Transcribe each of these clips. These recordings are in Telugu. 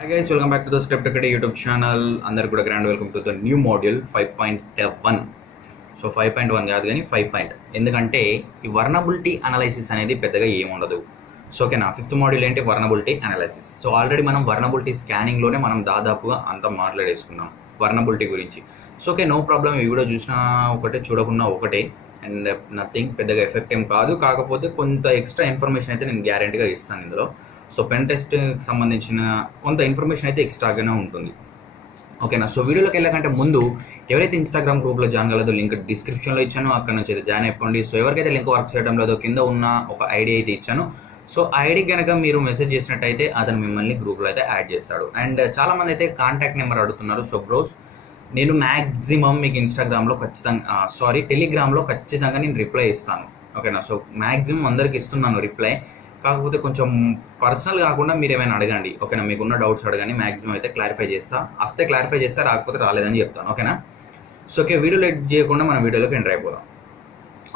Hi guys, welcome back to the Kiddie YouTube channel. అందరు కూడా grand welcome to the new module 5.1. So 5.1 కాదు కానీ 5. ఎందుకంటే ఈ వర్నబిలిటీ అనాలైసిస్ అనేది పెద్దగా ఏముండదు. సో ఓకేనా, 5th మాడ్యూల్ ఏంటి? Vulnerability analysis. సో ఆల్రెడీ మనం వర్నబిలిటీ స్కానింగ్లోనే మనం దాదాపుగా అంతా మాట్లాడేసుకున్నాం వర్నబిలిటీ గురించి. So okay, no problem. ఈ వీడియో చూసినా ఒకటే, చూడకున్నా ఒకటే, అండ్ నథింగ్ పెద్దగా ఎఫెక్ట్ ఏం కాదు. కాకపోతే కొంత ఎక్స్ట్రా ఇన్ఫర్మేషన్ అయితే నేను గ్యారెంటీగా ఇస్తాను ఇందులో. సో పెన్ టెస్ట్కి సంబంధించిన కొంత ఇన్ఫర్మేషన్ అయితే ఎక్స్ట్రాగానే ఉంటుంది. ఓకేనా. సో వీడియోలోకి వెళ్ళకంటే ముందు ఎవరైతే ఇన్స్టాగ్రామ్ గ్రూప్లో జాయిన్ కాలేదో లింక్ డిస్క్రిప్షన్లో ఇచ్చానో అక్కడ నుంచి అయితే జాయిన్ అయిపోండి. సో ఎవరికైతే లింక్ వర్క్ చేయడం లేదో కింద ఉన్న ఒక ఐడి అయితే ఇచ్చాను. సో ఐడి కనుక మీరు మెసేజ్ చేసినట్టయితే అతను మిమ్మల్ని గ్రూప్లో అయితే యాడ్ చేస్తాడు. అండ్ చాలామంది అయితే కాంటాక్ట్ నెంబర్ అడుగుతున్నారు. సో బ్రోస్, నేను మ్యాక్సిమం మీకు ఇన్స్టాగ్రామ్లో ఖచ్చితంగా టెలిగ్రామ్లో ఖచ్చితంగా నేను రిప్లై ఇస్తాను. ఓకేనా. సో మ్యాక్సిమం అందరికి ఇస్తున్నాను రిప్లై. కాకపోతే కొంచెం పర్సనల్ కాకుండా మీరు ఏమైనా అడగండి. ఓకేనా, మీకున్న డౌట్స్ అడగండి. మ్యాక్సిమం అయితే క్లారిఫై చేస్తా. వస్తే క్లారిఫై చేస్తా, రాకపోతే రాలేదని చెప్తాను. ఓకేనా. సో ఓకే, వీడియో లేట్ చేయకుండా మన వీడియోలోకి ఎంటర్ అయిపోదాం.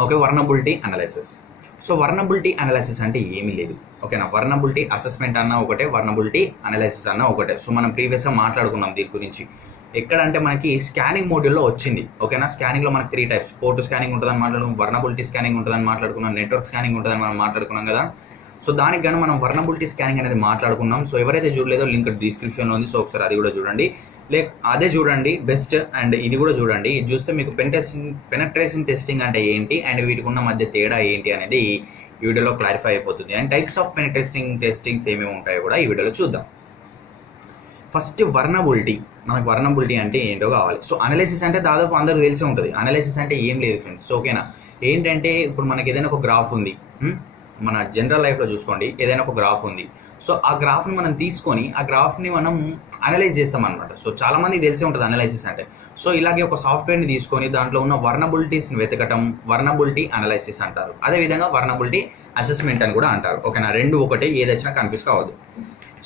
Okay, vulnerability analysis. So vulnerability analysis అంటే ఏమీ లేదు. ఓకేనా. వర్నబిలిటీ అసెస్మెంట్ అన్న ఒకటే, వర్నబిలిటీ అనాలైసిస్ అన్న ఒకటే. సో మనం ప్రీవియస్గా మాట్లాడుకున్నాం దీని గురించి. ఎక్కడంటే మనకి స్కానింగ్ మోడ్యూల్లో వచ్చింది. ఓకేనా. స్కానింగ్లో మనకి 3 టైప్స్. పోర్ట్ స్కానింగ్ ఉంటుందని మాట్లాడుకున్నాం, వర్నబిలిటీ స్కానింగ్ ఉంటుందని మాట్లాడుకున్నాం, నెట్వర్క్ స్కానింగ్ ఉంటుందని మనం మాట్లాడుకున్నాం కదా. సో దానికి కానీ మనం వర్నబిలిటీ స్కానింగ్ అనేది మాట్లాడుకున్నాం. సో ఎవరైతే చూడలేదో లింక్ డిస్క్రిప్షన్లో ఉంది. సో ఒకసారి అది కూడా చూడండి. అదే చూడండి బెస్ట్. అండ్ ఇది కూడా చూడండి. ఇది చూస్తే మీకు పెనట్రేషన్ టెస్టింగ్ అంటే ఏంటి అండ్ వీటికి ఉన్న మధ్య తేడా ఏంటి అనేది ఈ వీడియోలో క్లారిఫై అయిపోతుంది. అండ్ టైప్స్ ఆఫ్ టెస్టింగ్స్ ఏమేమి ఉంటాయో కూడా ఈ వీడియోలో చూద్దాం. First vulnerability. మనకు వర్నబిలిటీ అంటే ఏంటో కావాలి. సో అనాలిసిస్ అంటే దాదాపు అందరికి తెలిసి ఉంటుంది. అనాలిసిస్ అంటే ఏం లేదు ఫ్రెండ్స్. సో ఓకేనా, ఏంటంటే ఇప్పుడు మనకి ఏదైనా ఒక గ్రాఫ్ ఉంది. మన జనరల్ లైఫ్లో చూసుకోండి, ఏదైనా ఒక గ్రాఫ్ ఉంది. సో ఆ గ్రాఫ్ని మనం తీసుకొని ఆ గ్రాఫ్ని మనం అనలైజ్ చేస్తాం అనమాట. సో చాలామందికి తెలిసే ఉంటుంది అనలైసిస్ అంటే. సో ఇలాగే ఒక సాఫ్ట్వేర్ని తీసుకొని దాంట్లో ఉన్న వర్నబిలిటీస్ని వెతకటం వర్నబిలిటీ అనలైసిస్ అంటారు. అదేవిధంగా వర్నబిలిటీ అసెస్మెంట్ అని కూడా అంటారు. ఓకేనా, రెండు ఒకటే, ఏది వచ్చినా కన్ఫ్యూజ్ కావద్దు.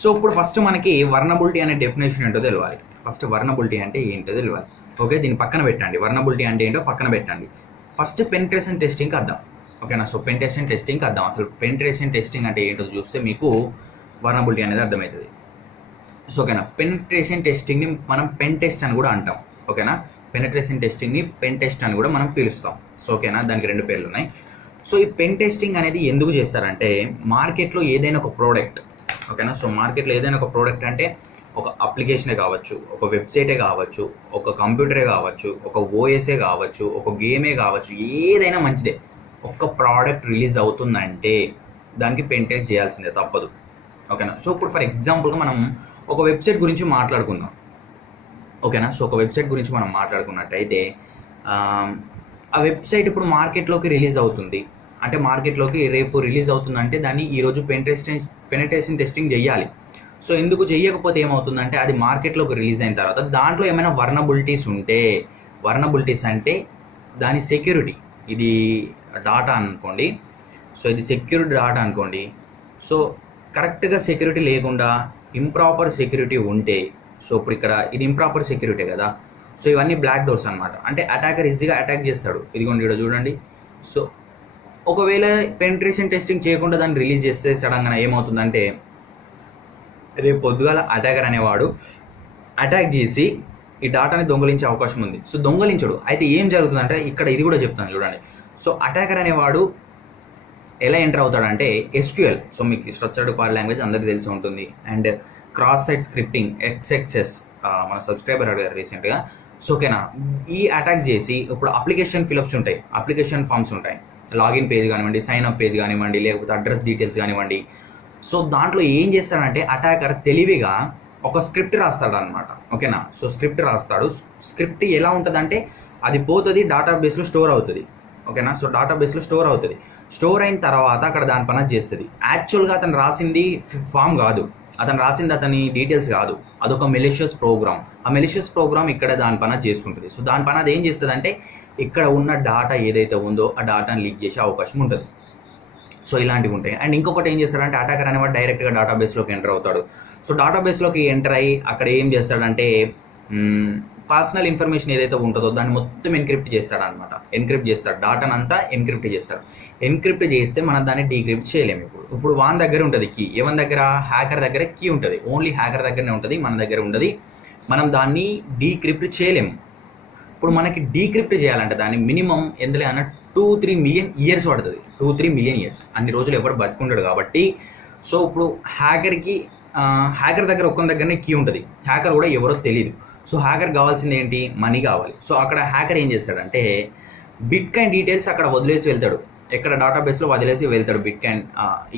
సో ఇప్పుడు ఫస్ట్ మనకి వర్నబిలిటీ అనే డెఫినేషన్ ఏంటో తెలియాలి. ఫస్ట్ వర్నబిలిటీ అంటే ఏంటో తెలియాలి. ఓకే, దీన్ని పక్కన పెట్టండి. వర్నబిలిటీ అంటే ఏంటో పక్కన పెట్టండి. ఫస్ట్ పెనిట్రేషన్ టెస్టింగ్కి వద్దాం. ఓకేనా. సో పెనిట్రేషన్ టెస్టింగ్కి వద్దాం. అసలు పెనిట్రేషన్ టెస్టింగ్ అంటే ఏంటో చూస్తే మీకు వర్నబిలిటీ అనేది అర్థమవుతుంది. సో ఓకేనా, పెనిట్రేషన్ టెస్టింగ్ని మనం పెన్ టెస్ట్ అని కూడా అంటాం. ఓకేనా, పెనిట్రేషన్ టెస్టింగ్ని పెన్ టెస్ట్ అని కూడా మనం పిలుస్తాం. సో ఓకేనా, దానికి 2 పేర్లు ఉన్నాయి. సో ఈ పెన్ టెస్టింగ్ అనేది ఎందుకు చేస్తారంటే మార్కెట్లో ఏదైనా ఒక ప్రోడక్ట్. ఓకేనా. సో మార్కెట్లో ఏదైనా ఒక ప్రోడక్ట్ అంటే ఒక అప్లికేషనే కావచ్చు, ఒక వెబ్సైటే కావచ్చు, ఒక కంప్యూటరే కావచ్చు, ఒక ఓఎస్ఏ కావచ్చు, ఒక గేమే కావచ్చు, ఏదైనా మంచిదే. ఒక్క ప్రోడక్ట్ రిలీజ్ అవుతుందంటే దానికి పెన్ టెస్ట్ చేయాల్సిందే, తప్పదు. ఓకేనా. సో ఇప్పుడు ఫర్ ఎగ్జాంపుల్గా మనం ఒక వెబ్సైట్ గురించి మాట్లాడుకుందాం. ఓకేనా. సో ఒక వెబ్సైట్ గురించి మనం మాట్లాడుకున్నట్టయితే ఆ వెబ్సైట్ ఇప్పుడు మార్కెట్లోకి రిలీజ్ అవుతుంది అంటే, మార్కెట్లోకి రేపు రిలీజ్ అవుతుందంటే దాన్ని ఈరోజు పెనిట్రేషన్ టెస్టింగ్ చేయాలి. సో ఎందుకు చేయకపోతే ఏమవుతుందంటే అది మార్కెట్లోకి రిలీజ్ అయిన తర్వాత దాంట్లో ఏమైనా వర్నబిలిటీస్ ఉంటే, వర్నబిలిటీస్ అంటే దాని సెక్యూరిటీ, ఇది డాటా అనుకోండి. సో ఇది సెక్యూర్డ్ డాటా అనుకోండి. సో కరెక్ట్గా సెక్యూరిటీ లేకుండా ఇంప్రాపర్ సెక్యూరిటీ ఉంటే, సో ఇప్పుడు ఇక్కడ ఇది ఇంప్రాపర్ సెక్యూరిటీ కదా. సో ఇవన్నీ బ్లాక్ డోర్స్ అనమాట. అంటే అటాకర్ ఈజీగా అటాక్ చేస్తాడు. ఇదిగోండి ఇక్కడ చూడండి. సో ఒకవేళ పెనిట్రేషన్ టెస్టింగ్ చేయకుండా దాన్ని రిలీజ్ చేస్తే సడన్గా ఏమవుతుందంటే రేపు పొద్దుగాల అటాకర్ అనేవాడు అటాక్ చేసి ఈ డాటాని దొంగలించే అవకాశం ఉంది. సో దొంగలించడు. అయితే ఏం జరుగుతుందంటే ఇక్కడ ఇది కూడా చెప్తాను చూడండి. సో అటాకర్ అనేవాడు ఎలా ఎంటర్ అవుతాడంటే SQL. సో మీకు స్ట్రక్చర్డ్ క్వరీ లాంగ్వేజ్ అందరికీ తెలిసి ఉంటుంది. And cross site scripting, XXS మన సబ్స్క్రైబర్ అడిగారు రీసెంట్గా. సో ఓకేనా, ఈ అటాక్ చేసి ఇప్పుడు అప్లికేషన్ ఫిలప్స్ ఉంటాయి, అప్లికేషన్ ఫామ్స్ ఉంటాయి, లాగిన్ పేజ్ కానివ్వండి, సైన్ అప్ పేజ్ కానివ్వండి, లేకపోతే అడ్రస్ డీటెయిల్స్ కానివ్వండి. సో దాంట్లో ఏం చేస్తాడంటే అటాకర్ తెలివిగా ఒక స్క్రిప్ట్ రాస్తాడు అనమాట. ఓకేనా. సో స్క్రిప్ట్ రాస్తాడు. స్క్రిప్ట్ ఎలా ఉంటుందంటే అది పోతుంది, డేటాబేస్లో స్టోర్ అవుతుంది. ఓకేనా. సో డేటాబేస్లో స్టోర్ అవుతుంది. స్టోర్ అయిన తర్వాత అక్కడ దాని పని చేస్తుంది. యాక్చువల్గా అతను రాసింది ఫామ్ కాదు, అతను రాసింది అతని డీటెయిల్స్ కాదు, అదొక మెలిషియస్ ప్రోగ్రామ్. ఆ మెలిషియస్ ప్రోగ్రామ్ ఇక్కడ దాని పని చేసుకుంటుంది. సో దాని పని అది ఏం చేస్తుంది అంటే ఇక్కడ ఉన్న డాటా ఏదైతే ఉందో ఆ డాటాని లీక్ చేసే అవకాశం ఉంటుంది. సో ఇలాంటివి ఉంటాయి. అండ్ ఇంకొకటి ఏం చేస్తాడంటే అటాకర్ అనేవాడు డైరెక్ట్గా డేటాబేస్లోకి ఎంటర్ అవుతాడు. సో డేటాబేస్లోకి ఎంటర్ అయ్యి అక్కడ ఏం చేస్తాడంటే పర్సనల్ ఇన్ఫర్మేషన్ ఏదైతే ఉంటుందో దాన్ని మొత్తం ఎన్క్రిప్ట్ చేస్తాడు అనమాట. ఎన్క్రిప్ట్ చేస్తాడు, డాటాను అంతా ఎన్క్రిప్ట్ చేస్తాడు. ఎన్క్రిప్ట్ చేస్తే మనం దాన్ని డీక్రిప్ట్ చేయలేము. ఇప్పుడు వాన్ దగ్గర ఉంటుంది కీ, ఎవరి దగ్గర, హ్యాకర్ దగ్గర కీ ఉంటుంది, ఓన్లీ హ్యాకర్ దగ్గరనే ఉంటుంది, మన దగ్గర ఉండదు. మనం దాన్ని డీక్రిప్ట్ చేయలేము. ఇప్పుడు మనకి డీక్రిప్ట్ చేయాలంటే దాన్ని మినిమం ఎందులో అన్న 2-3 మిలియన్ ఇయర్స్ పడుతుంది. 2-3 మిలియన్ ఇయర్స్, అన్ని రోజులు ఎవరు బతుకుంటాడు కాబట్టి. సో ఇప్పుడు హ్యాకర్ దగ్గర ఒక్కరి దగ్గరనే కీ ఉంటుంది, హ్యాకర్ కూడా ఎవరో తెలియదు. సో హ్యాకర్ కావాల్సింది ఏంటి, మనీ కావాలి. సో అక్కడ హ్యాకర్ ఏం చేస్తాడంటే బిట్ కాయిన్ డీటెయిల్స్ అక్కడ వదిలేసి వెళ్తాడు, ఎక్కడ డేటాబేస్లో వదిలేసి వెళ్తాడు. బిట్ కాయిన్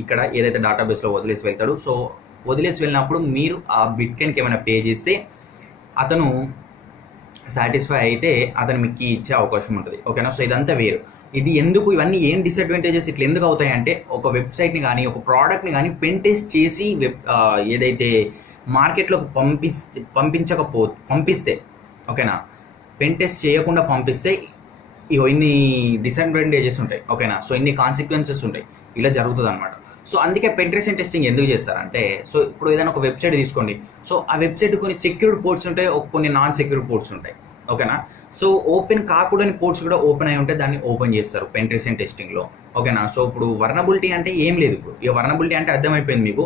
ఇక్కడ ఏదైతే డేటాబేస్లో వదిలేసి వెళ్తాడు. సో వదిలేసి వెళ్ళినప్పుడు మీరు ఆ బిట్ కాయిన్కి ఏమైనా పే చేస్తే అతను సాటిస్ఫై అయితే అతను మీకు ఇచ్చే అవకాశం ఉంటుంది. ఓకేనా. సో ఇదంతా వేరు. ఇది ఎందుకు, ఇవన్నీ ఏం డిసడ్వాంటేజెస్ ఇట్లా ఎందుకు అవుతాయి అంటే, ఒక వెబ్సైట్ని కానీ ఒక ప్రోడక్ట్ని కానీ పెన్ టెస్ట్ చేసి ఏదైతే మార్కెట్లోకి పంపిస్తే ఓకేనా, పెన్ టెస్ట్ చేయకుండా పంపిస్తే ఇన్ని డిసడ్వాంటేజెస్ ఉంటాయి. ఓకేనా. సో ఇన్ని కాన్సిక్వెన్సెస్ ఉంటాయి, ఇలా జరుగుతుంది అనమాట. సో అందుకే పెనిట్రేషన్ టెస్టింగ్ ఎందుకు చేస్తారంటే, సో ఇప్పుడు ఏదైనా ఒక వెబ్సైట్ తీసుకోండి, సో ఆ వెబ్సైట్ కొన్ని సెక్యూర్డ్ పోర్ట్స్ ఉంటాయి, కొన్ని నాన్ సెక్యూర్డ్ పోర్ట్స్ ఉంటాయి. ఓకేనా. సో ఓపెన్ కాకూడని పోర్ట్స్ కూడా ఓపెన్ అయి ఉంటే దాన్ని ఓపెన్ చేస్తారు పెనిట్రేషన్ టెస్టింగ్లో. ఓకేనా. సో ఇప్పుడు వర్నబిలిటీ అంటే ఏం లేదు, ఇప్పుడు ఇక వర్నబిలిటీ అంటే అర్థమైపోయింది మీకు.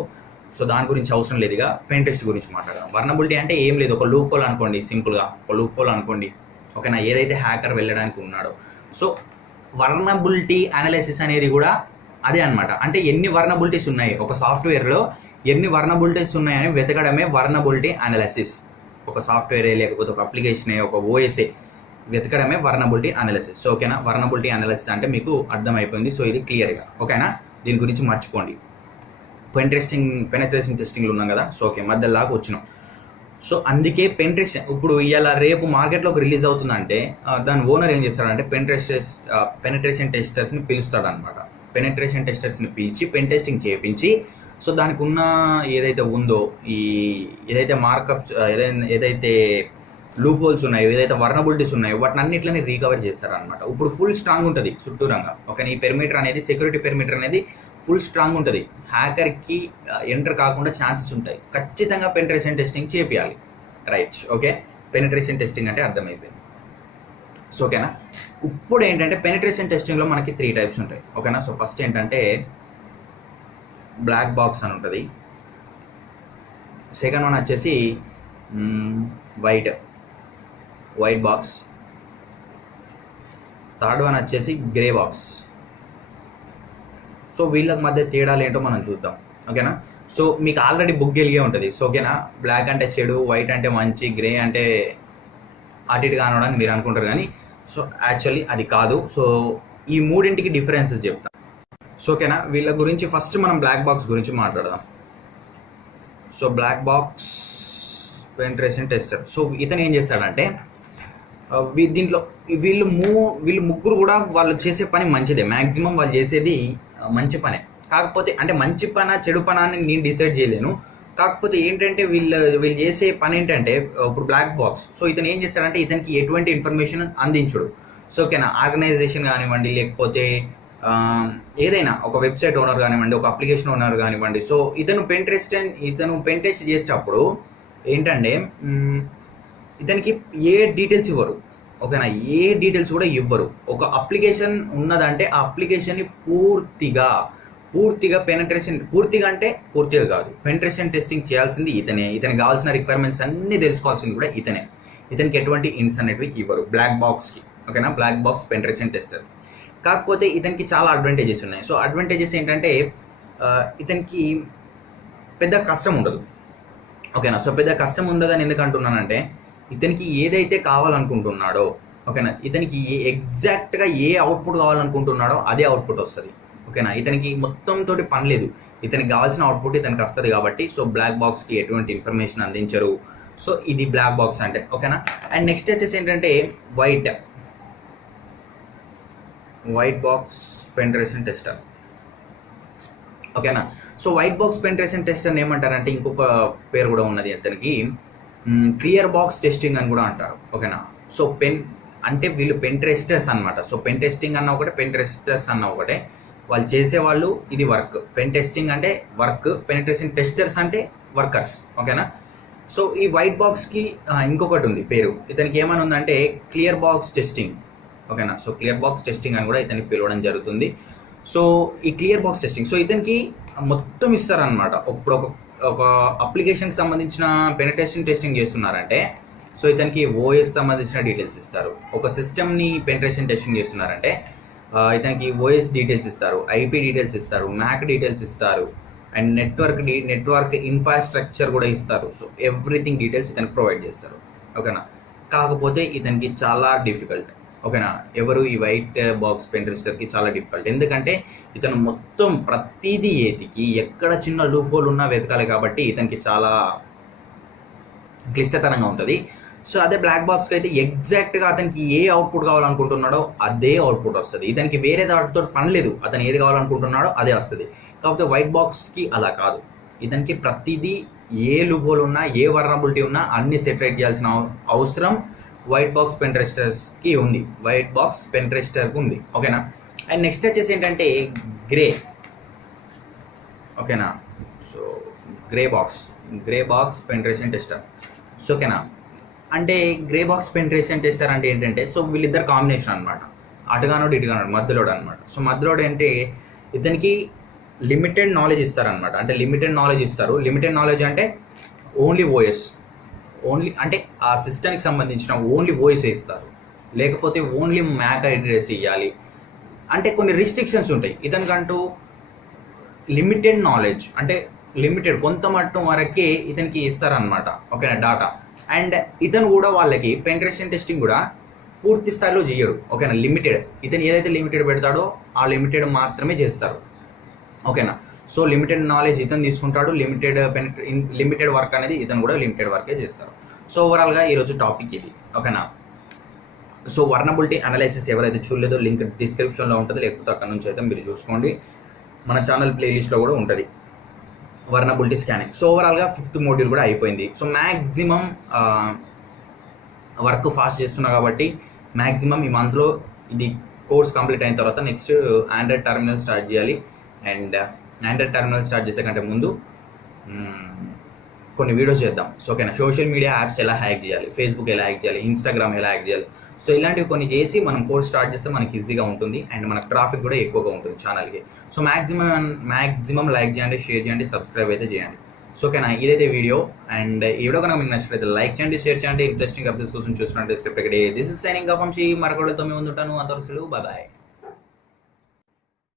సో దాని గురించి అవసరం లేదు, ఇక పెన్ టెస్ట్ గురించి మాట్లాడదాం. వర్నబిలిటీ అంటే ఏం లేదు, ఒక లూప్ హోల్ అనుకోండి, సింపుల్గా ఒక లూప్ హోల్ అనుకోండి. ఓకేనా. ఏదైతే హ్యాకర్ వెళ్ళడానికి ఉన్నాడో, సో వర్నబిలిటీ అనాలిసిస్ అనేది కూడా అదే అనమాట. అంటే ఎన్ని వర్నబిలిటీస్ ఉన్నాయి ఒక సాఫ్ట్వేర్లో, ఎన్ని వర్నబిలిటీస్ ఉన్నాయని వెతకడమే వర్నబిలిటీ అనాలిసిస్. ఒక సాఫ్ట్వేరే లేకపోతే ఒక అప్లికేషనే, ఒక ఓఎస్ఏ వెతకడమే వర్నబిలిటీ అనాలిసిస్. సో ఓకేనా. వర్నబిలిటీ అనాలిసిస్ అంటే మీకు అర్థమైపోయింది. సో ఇది క్లియర్గా. ఓకేనా. దీని గురించి మర్చిపోండి. పెనిట్రేషన్ టెస్టింగ్లో ఉన్నాం కదా. సో ఓకే, మధ్యలాగా వచ్చినాం. సో అందుకే పెనిట్రేషన్ ఇప్పుడు ఇవాళ రేపు మార్కెట్లోకి రిలీజ్ అవుతుందంటే దాని ఓనర్ ఏం చేస్తాడంటే పెనిట్రేషన్ టెస్టర్స్ని పిలుస్తాడు అనమాట. పెనిట్రేషన్ టెస్టర్స్ని పిలిచి పెన్ టెస్టింగ్ చేయించి, సో దానికి ఉన్న ఏదైతే ఉందో ఏదైతే మార్కప్స్, ఏదైతే లూప్ హోల్స్ ఉన్నాయో, ఏదైతే వర్నబిలిటీస్ ఉన్నాయో వాటిని అన్నిట్లని రీకవర్ చేస్తారనమాట. ఇప్పుడు ఫుల్ స్ట్రాంగ్ ఉంటుంది చుట్టూరంగా. ఓకే, ఈ పెరిమీటర్ అనేది, సెక్యూరిటీ పెరిమీటర్ అనేది ఫుల్ స్ట్రాంగ్ ఉంటుంది. హ్యాకర్కి ఎంటర్ కాకుండా ఛాన్సెస్ ఉంటాయి. ఖచ్చితంగా పెనిట్రేషన్ టెస్టింగ్ చేయాలి. రైట్. ఓకే, పెనిట్రేషన్ టెస్టింగ్ అంటే అర్థమైపోయింది. సో ఓకేనా. ఇప్పుడు ఏంటంటే పెనిట్రేషన్ టెస్టింగ్లో మనకి 3 టైప్స్ ఉంటాయి. ఓకేనా. సో ఫస్ట్ ఏంటంటే బ్లాక్ బాక్స్ అని ఉంటుంది. సెకండ్ వన్ వచ్చేసి వైట్ బాక్స్. థర్డ్ వన్ వచ్చేసి గ్రే బాక్స్. సో వీళ్ళకి మధ్య తేడాలు ఏంటో మనం చూద్దాం. ఓకేనా. సో మీకు ఆల్రెడీ బుక్ గెలిగే ఉంటుంది. సో ఓకేనా. బ్లాక్ అంటే చెడు, వైట్ అంటే మంచి, గ్రే అంటే అటు ఇటు కానడానికి మీరు అనుకుంటారు, కానీ సో యాక్చువల్లీ అది కాదు. సో ఈ మూడింటికి డిఫరెన్సెస్ చెప్తాం. సో ఓకేనా. వీళ్ళ గురించి ఫస్ట్ మనం బ్లాక్ బాక్స్ గురించి మాట్లాడదాం. So black box penetration tester. So ఇతను ఏం చేస్తాడంటే దీంట్లో వీళ్ళు ముగ్గురు కూడా వాళ్ళు చేసే పని మంచిదే. మ్యాక్సిమం వాళ్ళు చేసేది మంచి పనే. కాకపోతే అంటే మంచి పనా చెడు పనా అని నేను డిసైడ్ చేయలేను. కాకపోతే ఏంటంటే వీళ్ళు చేసే పని ఏంటంటే, ఇప్పుడు బ్లాక్ బాక్స్. సో ఇతను ఏం చేస్తాడంటే ఇతనికి ఎటువంటి ఇన్ఫర్మేషన్ అందించడు. సో ఓకేనా. ఆర్గనైజేషన్ కానివ్వండి, లేకపోతే ఏదైనా ఒక వెబ్సైట్ ఓనర్ కానివ్వండి, ఒక అప్లికేషన్ ఓనర్ కానివ్వండి. సో ఇతను పెన్ టెస్ట్ చేసేటప్పుడు ఏంటంటే ఇతనికి ఏ డీటెయిల్స్ ఇవ్వరు. ఓకేనా. ఏ డీటెయిల్స్ కూడా ఇవ్వరు. ఒక అప్లికేషన్ ఉన్నదంటే ఆ అప్లికేషన్ని పూర్తిగా పూర్తిగా అంటే పూర్తిగా కాదు, పెనిట్రేషన్ టెస్టింగ్ చేయాల్సింది ఇతనే. ఇతనికి కావాల్సిన రిక్వైర్మెంట్స్ అన్ని తెలుసుకోవాల్సింది కూడా ఇతనే. ఇతనికి ఎటువంటి ఇన్స్ అనేవి ఇవ్వరు బ్లాక్ బాక్స్కి. ఓకేనా. Black box penetration tester. కాకపోతే ఇతనికి చాలా అడ్వాంటేజెస్ ఉన్నాయి. సో అడ్వాంటేజెస్ ఏంటంటే ఇతనికి పెద్ద కష్టం ఉండదు. ఓకేనా. సో పెద్ద కష్టం ఉండదని ఎందుకు అంటున్నానంటే, ఇతనికి ఏదైతే కావాలనుకుంటున్నాడో, ఓకేనా, ఇతనికి ఎగ్జాక్ట్గా ఏ అవుట్పుట్ కావాలనుకుంటున్నాడో అదే అవుట్పుట్ వస్తుంది. ఓకేనా. ఇతనికి మొత్తం తోటి పని లేదు, ఇతనికి కావాల్సిన అవుట్పుట్ ఇతనికి వస్తుంది కాబట్టి. సో బ్లాక్ బాక్స్కి ఎటువంటి ఇన్ఫర్మేషన్ అందించరు. సో ఇది బ్లాక్ బాక్స్ అంటే. ఓకేనా. అండ్ నెక్స్ట్ వచ్చేసి ఏంటంటే వైట్ బాక్స్ పెనిట్రేషన్ టెస్టర్. ఓకేనా. So white box penetration tester ఏమంటారంటే, ఇంకొక పేరు కూడా ఉన్నది అతనికి, క్లియర్ బాక్స్ టెస్టింగ్ అని కూడా అంటారు. ఓకేనా. సో అంటే వీళ్ళు పెన్ టెస్టర్స్ అనమాట. సో పెన్ టెస్టింగ్ అన్న ఒకటే, పెన్ టెస్టర్స్ అన్న ఒకటే. వాళ్ళు చేసేవాళ్ళు ఇది వర్క్. పెన్ టెస్టింగ్ అంటే వర్క్, పెనిట్రేషన్ టెస్టర్స్ అంటే వర్కర్స్. ఓకేనా. సో ఈ వైట్ బాక్స్కి ఇంకొకటి ఉంది పేరు. ఇతనికి ఏమని ఉందంటే క్లియర్ బాక్స్ టెస్టింగ్. ఓకేనా. సో క్లియర్ బాక్స్ టెస్టింగ్ అని కూడా ఇతనికి పిలవడం జరుగుతుంది. సో ఈ క్లియర్ బాక్స్ టెస్టింగ్, సో ఇతనికి మొత్తం ఇస్తారనమాట. ఇప్పుడు ఒక అప్లికేషన్కి సంబంధించిన పెనిట్రేషన్ టెస్టింగ్ చేస్తున్నారంటే సో ఇతనికి ఓఎస్ సంబంధించిన డీటెయిల్స్ ఇస్తారు. ఒక సిస్టమ్ని పెనిట్రేషన్ టెస్టింగ్ చేస్తున్నారంటే ఇతనికి ఓఎస్ డీటెయిల్స్ ఇస్తారు, ఐపీ డీటెయిల్స్ ఇస్తారు, మ్యాక్ డీటెయిల్స్ ఇస్తారు, అండ్ నెట్వర్క్ ఇన్ఫ్రాస్ట్రక్చర్ కూడా ఇస్తారు. సో ఎవ్రీథింగ్ డీటెయిల్స్ ఇతనికి ప్రొవైడ్ చేస్తారు. ఓకేనా. కాకపోతే ఇతనికి చాలా డిఫికల్ట్. ఓకేనా. ఎవరు ఈ వైట్ బాక్స్ పెనిట్రేటర్కి చాలా డిఫికల్ట్. ఎందుకంటే ఇతను మొత్తం ప్రతిదీ ఏతికి ఎక్కడ చిన్న లూప్ హోల్ ఉన్నా వెతకాలి కాబట్టి ఇతనికి చాలా క్లిష్టతరంగా ఉంటుంది. సో అదే బ్లాక్ బాక్స్కి అయితే ఎగ్జాక్ట్గా అతనికి ఏ అవుట్పుట్ కావాలనుకుంటున్నాడో అదే అవుట్పుట్ వస్తుంది. ఇతనికి వేరే దాటితో పని లేదు, అతను ఏది కావాలనుకుంటున్నాడో అదే వస్తుంది. కాకపోతే వైట్ బాక్స్కి అలా కాదు. ఇతనికి ప్రతిదీ ఏ లూప్ హోల్ ఉన్నా ఏ వల్నరబిలిటీ ఉన్నా అన్ని సెపరేట్ చేయాల్సిన అవసరం వైట్ బాక్స్ పెనిట్రేటర్స్కి ఉంది, వైట్ బాక్స్ పెనిట్రేటర్కి ఉంది. ఓకేనా. అండ్ నెక్స్ట్ వచ్చేసి ఏంటంటే గ్రే. ఓకేనా. So grey box penetration tester. So ఓకేనా. అంటే గ్రే బాక్స్ పెనిట్రేషన్ టెస్టర్ అంటే ఏంటంటే సో వీళ్ళిద్దరు కాంబినేషన్ అనమాట. అటుగానోడు ఇటుగానోడు మధ్యలోడు అనమాట. సో మధ్యలోడు అంటే ఇతనికి లిమిటెడ్ నాలెడ్జ్ ఇస్తారనమాట. అంటే లిమిటెడ్ నాలెడ్జ్ అంటే ఓన్లీ ఓఎస్, ఓన్లీ అంటే ఆ సిస్టమ్కి సంబంధించిన ఓన్లీ ఓఎస్ ఇస్తారు, లేకపోతే ఓన్లీ మ్యాక్ అడ్రస్ ఇవ్వాలి. అంటే కొన్ని రిస్ట్రిక్షన్స్ ఉంటాయి ఇతనికంటూ. లిమిటెడ్ నాలెడ్జ్ అంటే లిమిటెడ్ కొంత మట్టం వరకే ఇతనికి ఇస్తారనమాట. ఓకేనా. డాటా. అండ్ ఇతను కూడా వాళ్ళకి పెనిట్రేషన్ టెస్టింగ్ కూడా పూర్తి స్థాయిలో చేయడు. ఓకేనా. లిమిటెడ్, ఇతను ఏదైతే లిమిటెడ్ పెడతాడో ఆ లిమిటెడ్ మాత్రమే చేస్తారు. ఓకేనా. సో లిమిటెడ్ నాలెడ్జ్ ఇతను తీసుకుంటాడు, లిమిటెడ్ వర్క్ అనేది ఇతను కూడా లిమిటెడ్ వర్కే చేస్తారు. సో ఓవరాల్గా ఈరోజు టాపిక్ ఇది. ఓకేనా. సో వల్నరబిలిటీ అనాలైసిస్ ఎవరైతే చూడలేదో లింక్ డిస్క్రిప్షన్లో ఉంటుంది, లేకపోతే అక్కడ నుంచి అయితే మీరు చూసుకోండి. మన ఛానల్ ప్లేలిస్ట్లో కూడా ఉంటుంది వల్నరబిలిటీ స్కానింగ్. సో ఓవరాల్గా 5th మోడ్యూల్ కూడా అయిపోయింది. సో మ్యాక్సిమం వర్క్ ఫాస్ట్ చేస్తున్నా కాబట్టి మ్యాక్సిమం ఈ మంత్లో ఇది కోర్స్ కంప్లీట్ అయిన తర్వాత నెక్స్ట్ ఆండ్రాయిడ్ టెర్మినల్ స్టార్ట్ చేయాలి. అండ్ ఆండ్రాయిడ్ టెర్మినల్ స్టార్ట్ చేసే కంటే ముందు కొన్ని వీడియోస్ చేద్దాం. సో ఓకేనా. సోషల్ మీడియా యాప్స్ ఎలా హ్యాక్ చేయాలి, ఫేస్బుక్ ఎలా హ్యాక్ చేయాలి, ఇన్స్టాగ్రామ్ ఎలా హ్యాక్ చేయాలి, సో ఇలాంటివి కొన్ని చేసి మనం కోర్స్ స్టార్ట్ చేస్తే మనకి ఈజీగా ఉంటుంది. అండ్ మనకు ట్రాఫిక్ కూడా ఎక్కువగా ఉంటుంది ఛానల్కి. సో మ్యాక్సిమం లైక్ చేయండి, షేర్ చేయండి, సబ్స్క్రైబ్ అయితే చేయండి. సో ఓకేనా. ఇదైతే వీడియో. అండ్ ఈ వీడియో కనుక మీకు నచ్చినట్లయితే లైక్ చేయండి, షేర్ చేయండి. ఇంట్రెస్టింగ్ అప్డేట్స్ కోసం చూస్తున్నట్టు this is signing off Vamshi. మరొకటితో మేము ఉంటాను. అంతవరకు బాయ్.